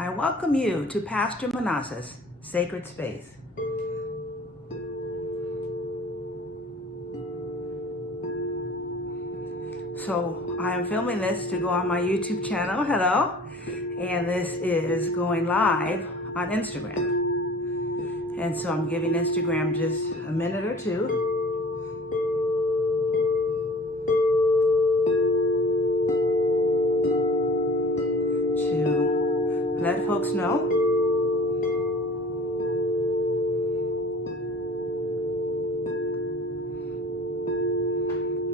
I welcome you to Pastor Minnassa's Sacred Space. So I am filming this to go on my YouTube channel, hello, and this is going live on Instagram. And so I'm giving Instagram just a minute or two to let folks know.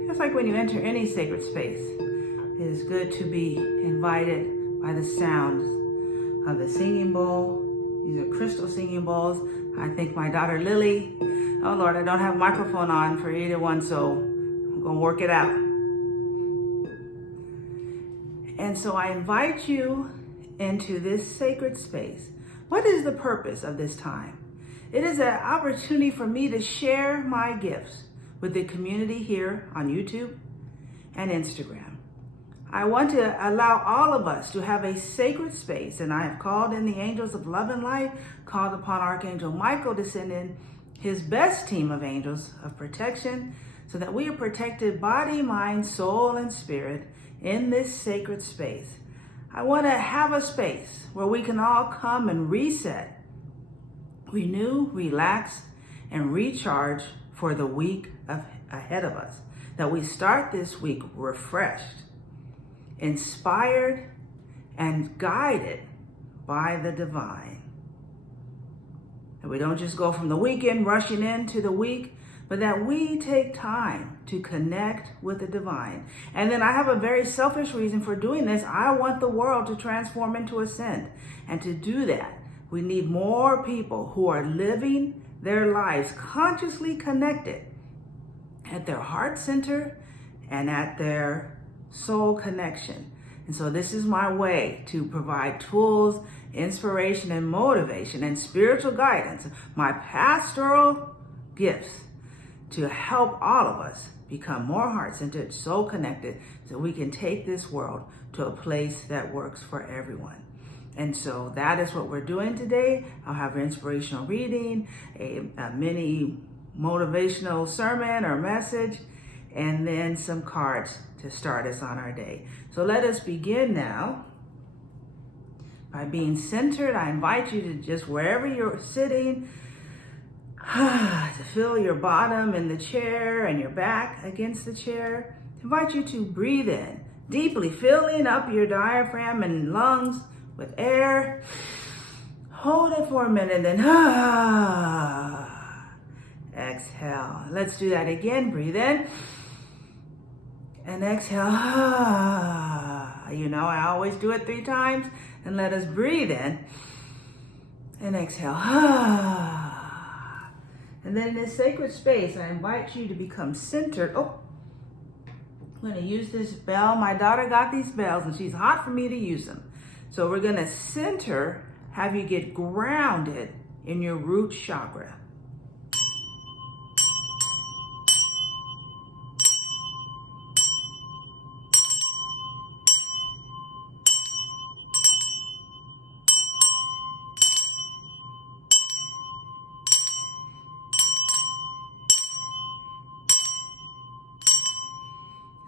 Just like when you enter any sacred space, it is good to be invited by the sounds of the singing bowl. These are crystal singing bowls. I think my daughter Lily, oh Lord, I don't have a microphone on for either one, so I'm gonna work it out. And so I invite you into this sacred space. What is the purpose of this time? It is an opportunity for me to share my gifts with the community here on YouTube and Instagram. I want to allow all of us to have a sacred space, and I have called in the angels of love and light, called upon Archangel Michael to send in his best team of angels of protection so that we are protected body, mind, soul, and spirit in this sacred space. I want to have a space where we can all come and reset, renew, relax, and recharge for the week ahead of us. That we start this week refreshed, inspired, and guided by the divine. That we don't just go from the weekend rushing into the week, but that we take time to connect with the divine. And then I have a very selfish reason for doing this. I want the world to transform into ascend. And to do that, we need more people who are living their lives consciously connected at their heart center and at their soul connection. And so this is my way to provide tools, inspiration, and motivation and spiritual guidance, my pastoral gifts to help all of us become more heart-centered, soul connected, so we can take this world to a place that works for everyone. And so that is what we're doing today. I'll have an inspirational reading, a mini motivational sermon or message, and then some cards to start us on our day. So let us begin now by being centered. I invite you to just wherever you're sitting, to feel your bottom in the chair and your back against the chair. I invite you to breathe in deeply, filling up your diaphragm and lungs with air. Hold it for a minute, then exhale. Let's do that again. Breathe in and exhale. You know, I always do it 3 times. And let us breathe in and exhale. And then in this sacred space, I invite you to become centered. Oh, I'm going to use this bell. My daughter got these bells and she's hot for me to use them. So we're going to center, have you get grounded in your root chakra.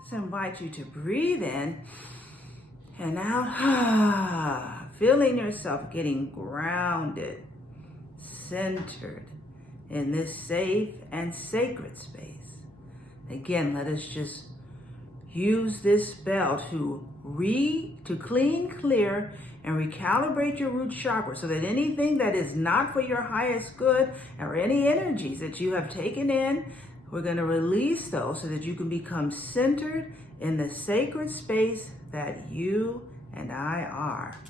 Just invite you to breathe in and out, feeling yourself getting grounded, centered in this safe and sacred space. Again, let us just use this bell to clean, clear, and recalibrate your root chakra so that anything that is not for your highest good or any energies that you have taken in, we're going to release those so that you can become centered in the sacred space that you and I are.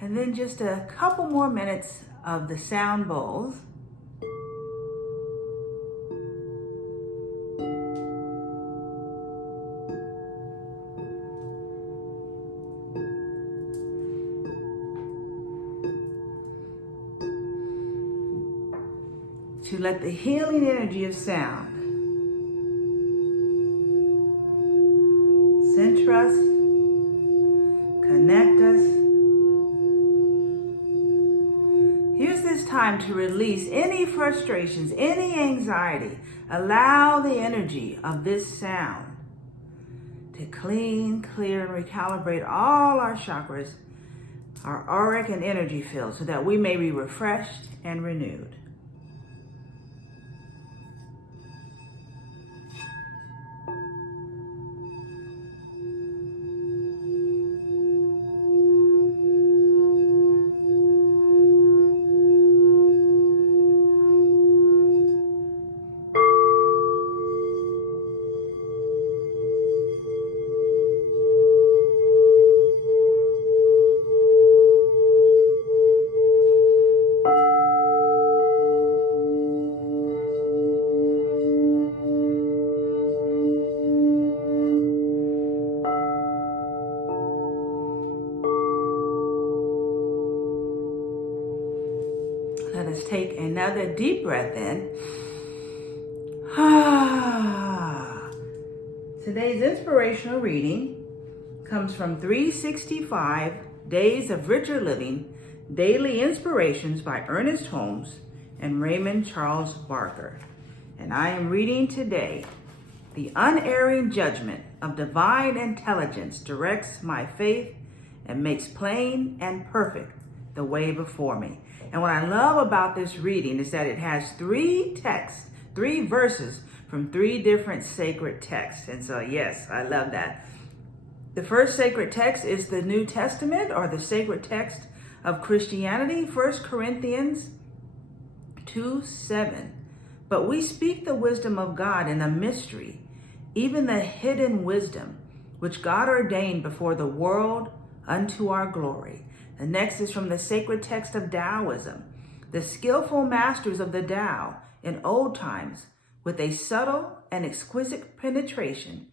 And then just a couple more minutes of the sound bowls. to let the healing energy of sound center us, connect us. Here's this time to release any frustrations, any anxiety. Allow the energy of this sound to clean, clear, and recalibrate all our chakras, our auric and energy field, so that we may be refreshed and renewed. Let us take another deep breath in. Today's inspirational reading comes from 365 Days of Richer Living, Daily Inspirations by Ernest Holmes and Raymond Charles Barker. And I am reading today, "The unerring judgment of divine intelligence directs my faith and makes plain and perfect the way before me." And what I love about this reading is that it has three verses from three different sacred texts. And so, yes, I love that. The first sacred text is the New Testament, or the sacred text of Christianity, 1 Corinthians 2:7. "But we speak the wisdom of God in a mystery, even the hidden wisdom, which God ordained before the world unto our glory." The next is from the sacred text of Taoism. "The skillful masters of the Tao in old times, with a subtle and exquisite penetration,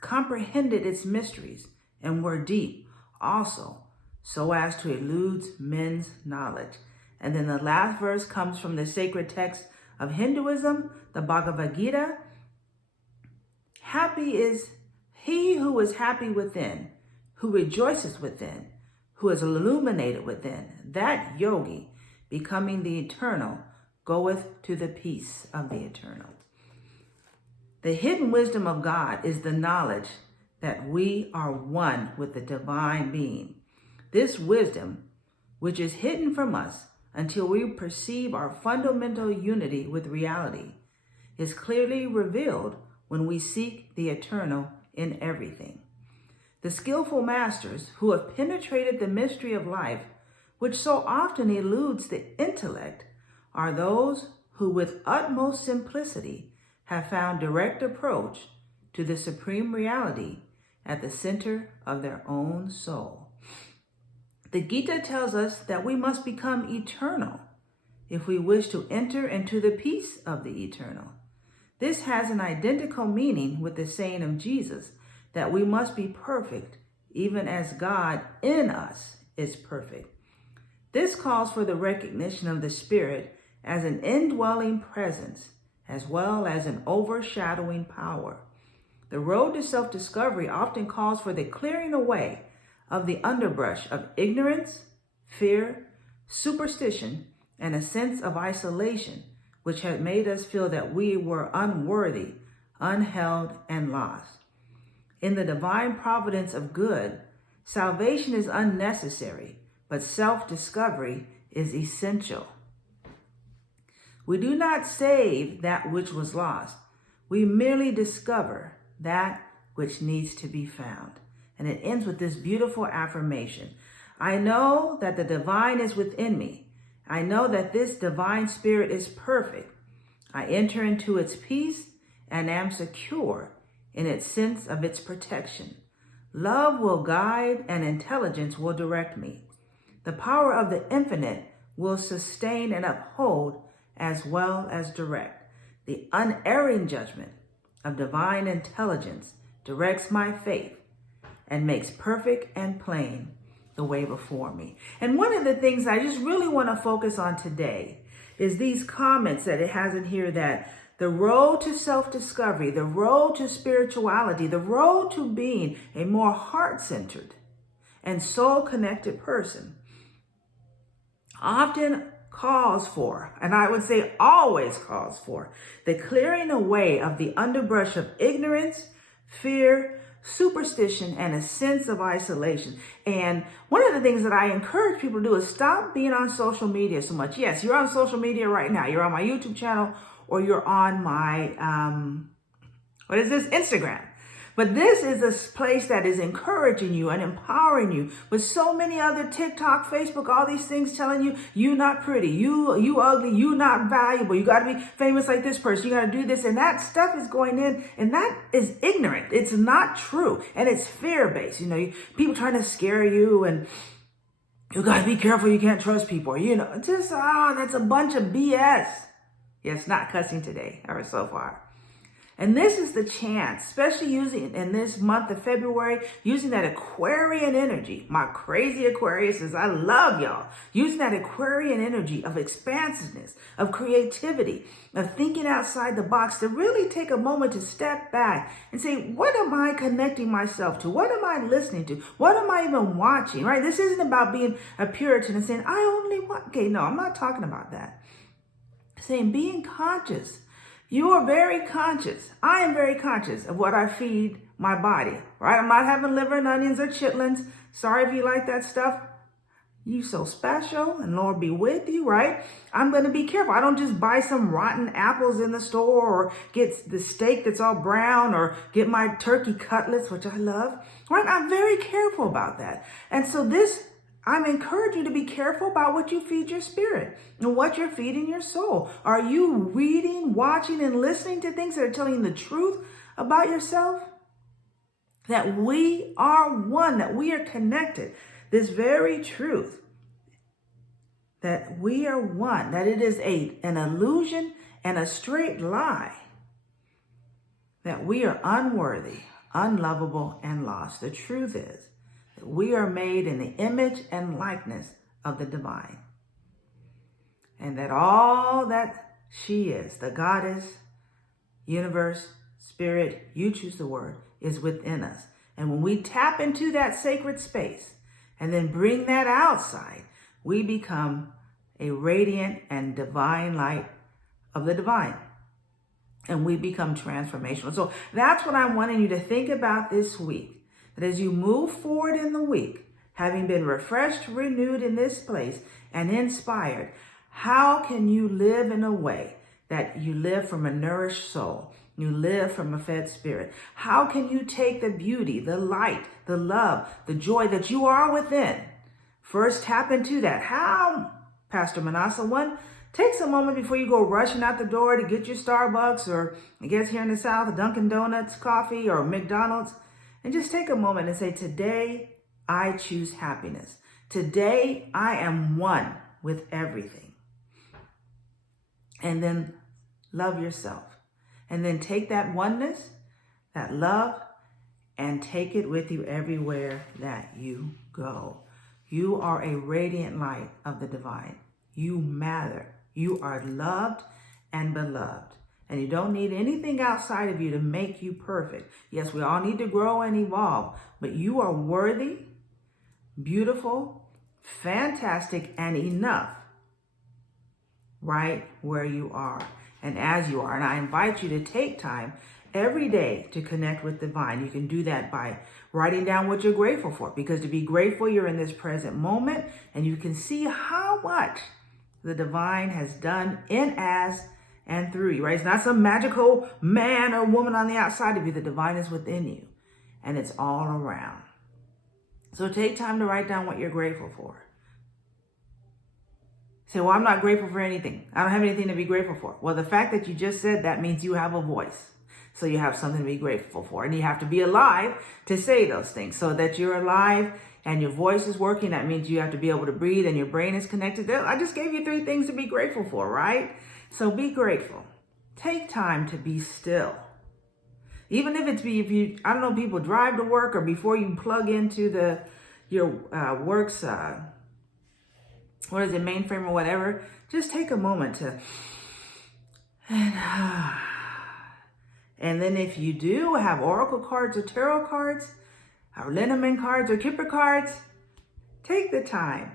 comprehended its mysteries and were deep also, so as to elude men's knowledge." And then the last verse comes from the sacred text of Hinduism, the Bhagavad Gita. "Happy is he who is happy within, who rejoices within, who is illuminated within. That yogi, becoming the eternal, goeth to the peace of the eternal." The hidden wisdom of God is the knowledge that we are one with the divine being. This wisdom, which is hidden from us until we perceive our fundamental unity with reality, is clearly revealed when we seek the eternal in everything. The skillful masters who have penetrated the mystery of life, which so often eludes the intellect, are those who with utmost simplicity have found direct approach to the supreme reality at the center of their own soul. The Gita tells us that we must become eternal if we wish to enter into the peace of the eternal. This has an identical meaning with the saying of Jesus that we must be perfect, even as God in us is perfect. This calls for the recognition of the Spirit as an indwelling presence, as well as an overshadowing power. The road to self-discovery often calls for the clearing away of the underbrush of ignorance, fear, superstition, and a sense of isolation, which had made us feel that we were unworthy, unheld, and lost. In the divine providence of good, salvation is unnecessary, but self-discovery is essential. We do not save that which was lost. We merely discover that which needs to be found. And it ends with this beautiful affirmation. "I know that the divine is within me. I know that this divine spirit is perfect. I enter into its peace and am secure in its sense of its protection. Love will guide and intelligence will direct me. The power of the infinite will sustain and uphold as well as direct. The unerring judgment of divine intelligence directs my faith and makes perfect and plain the way before me. And one of the things I just really want to focus on today is these comments that it has in here, that the road to self-discovery, the road to spirituality, the road to being a more heart-centered and soul-connected person often calls for, and I would say always calls for, the clearing away of the underbrush of ignorance, fear, superstition, and a sense of isolation. And one of the things that I encourage people to do is stop being on social media so much. Yes, you're on social media right now. You're on my YouTube channel, or you're on my, Instagram. But this is a place that is encouraging you and empowering you, with so many other TikTok, Facebook, all these things telling you, you not pretty, you ugly, you not valuable, you got to be famous like this person, you got to do this. And that stuff is going in, and that is ignorant. It's not true. And it's fear-based. People trying to scare you, and you got to be careful, you can't trust people. That's a bunch of BS. Yes, not cussing today, or so far. And this is the chance, especially using in this month of February, using that Aquarian energy. My crazy Aquariuses, I love y'all. Using that Aquarian energy of expansiveness, of creativity, of thinking outside the box, to really take a moment to step back and say, what am I connecting myself to? What am I listening to? What am I even watching, right? This isn't about being a Puritan and saying, I only want, okay, no, I'm not talking about that. Saying being conscious. You are very conscious. I am very conscious of what I feed my body, right? I'm not having liver and onions or chitlins. Sorry if you like that stuff. You so special, and Lord be with you, right? I'm going to be careful. I don't just buy some rotten apples in the store, or get the steak that's all brown, or get my turkey cutlets, which I love, right? I'm very careful about that. And so I'm encouraging you to be careful about what you feed your spirit and what you're feeding your soul. Are you reading, watching, and listening to things that are telling you the truth about yourself? That we are one, that we are connected. This very truth, that we are one, that it is an illusion and a straight lie, that we are unworthy, unlovable, and lost. The truth is, we are made in the image and likeness of the divine. And that all that she is, the goddess, universe, spirit, you choose the word, is within us. And when we tap into that sacred space and then bring that outside, we become a radiant and divine light of the divine. And we become transformational. So that's what I'm wanting you to think about this week. That as you move forward in the week, having been refreshed, renewed in this place, and inspired, how can you live in a way that you live from a nourished soul? You live from a fed spirit. How can you take the beauty, the light, the love, the joy that you are within? First, tap into that. How, Pastor Minnassa? One, take a moment before you go rushing out the door to get your Starbucks, or I guess here in the South, a Dunkin' Donuts coffee, or McDonald's. And just take a moment and say, today I choose happiness. Today I am one with everything. And then love yourself. And then take that oneness, that love, and take it with you everywhere that you go. You are a radiant light of the divine. You matter. You are loved and beloved. And you don't need anything outside of you to make you perfect. Yes, we all need to grow and evolve, but you are worthy, beautiful, fantastic, and enough right where you are and as you are. And I invite you to take time every day to connect with the divine. You can do that by writing down what you're grateful for, because to be grateful, you're in this present moment, and you can see how much the divine has done in, as, and through you, right? It's not some magical man or woman on the outside of you. The divine is within you, and it's all around. So take time to write down what you're grateful for. Say, well, I'm not grateful for anything. I don't have anything to be grateful for. Well, the fact that you just said that means you have a voice. So you have something to be grateful for. And you have to be alive to say those things. So that you're alive and your voice is working, that means you have to be able to breathe and your brain is connected. I just gave you 3 things to be grateful for, right? So be grateful. Take time to be still. Even if it's I don't know, people drive to work, or before you plug into the your work's, what is it, mainframe or whatever, just take a moment to, and then if you do have oracle cards or tarot cards, or Lenormand cards or Kipper cards, take the time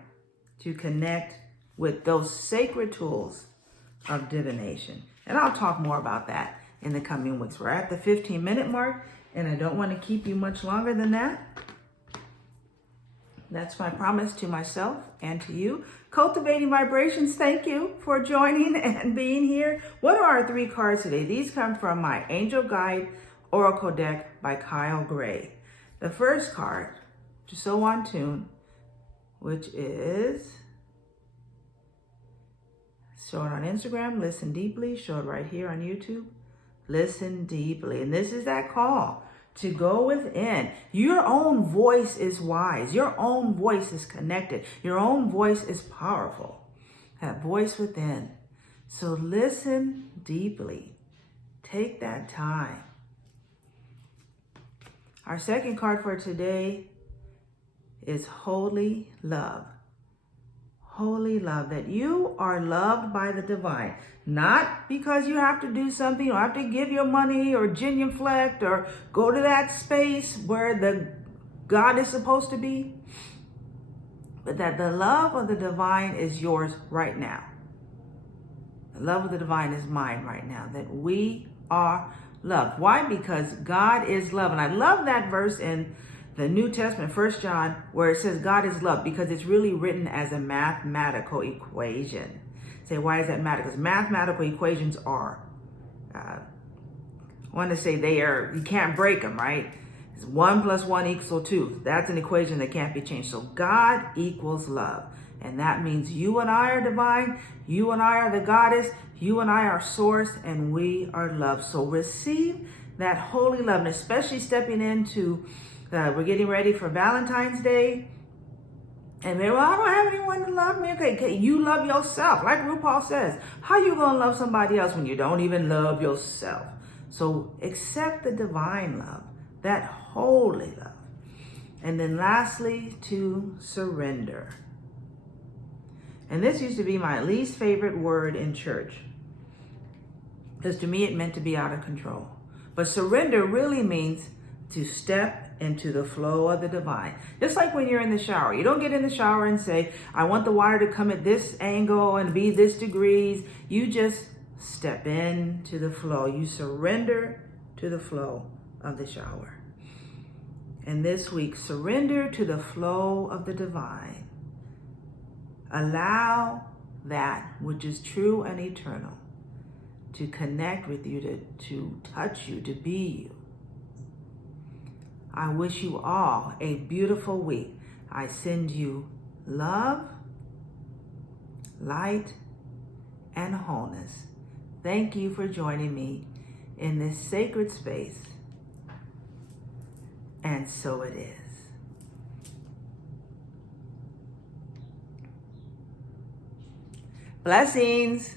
to connect with those sacred tools of divination. And I'll talk more about that in the coming weeks. We're at the 15-minute mark, and I don't want to keep you much longer than that. That's my promise to myself and to you. Cultivating Vibrations, thank you for joining and being here. What are our 3 cards today? These come from my Angel Guide Oracle deck by Kyle Gray. The first card, just so on tune, which is, show it on Instagram, listen deeply, show it right here on YouTube, listen deeply. And this is that call to go within. Your own voice is wise. Your own voice is connected. Your own voice is powerful. That voice within. So listen deeply. Take that time. Our second card for today is Holy Love. Holy love, that you are loved by the divine. Not because you have to do something or have to give your money or genuflect or go to that space where the God is supposed to be, but that the love of the divine is yours right now. The love of the divine is mine right now, that we are loved. Why? Because God is love. And I love that verse in the New Testament, 1 John, where it says God is love, because it's really written as a mathematical equation. Say, why is that matter? Because mathematical equations are, I want to say they are, you can't break them, right? It's 1 + 1 = 2. That's an equation that can't be changed. So God equals love. And that means you and I are divine, you and I are the goddess, you and I are source, and we are love. So receive that holy love, and especially stepping into, we're getting ready for Valentine's Day. And maybe, well, I don't have anyone to love me. Okay, you love yourself. Like RuPaul says, how you going to love somebody else when you don't even love yourself? So accept the divine love, that holy love. And then lastly, to surrender. And this used to be my least favorite word in church, because to me it meant to be out of control. But surrender really means to step into the flow of the divine. Just like when you're in the shower. You don't get in the shower and say, I want the water to come at this angle and be this degrees. You just step into the flow. You surrender to the flow of the shower. And this week, surrender to the flow of the divine. Allow that which is true and eternal to connect with you, to touch you, to be you. I wish you all a beautiful week. I send you love, light, and wholeness. Thank you for joining me in this sacred space. And so it is. Blessings.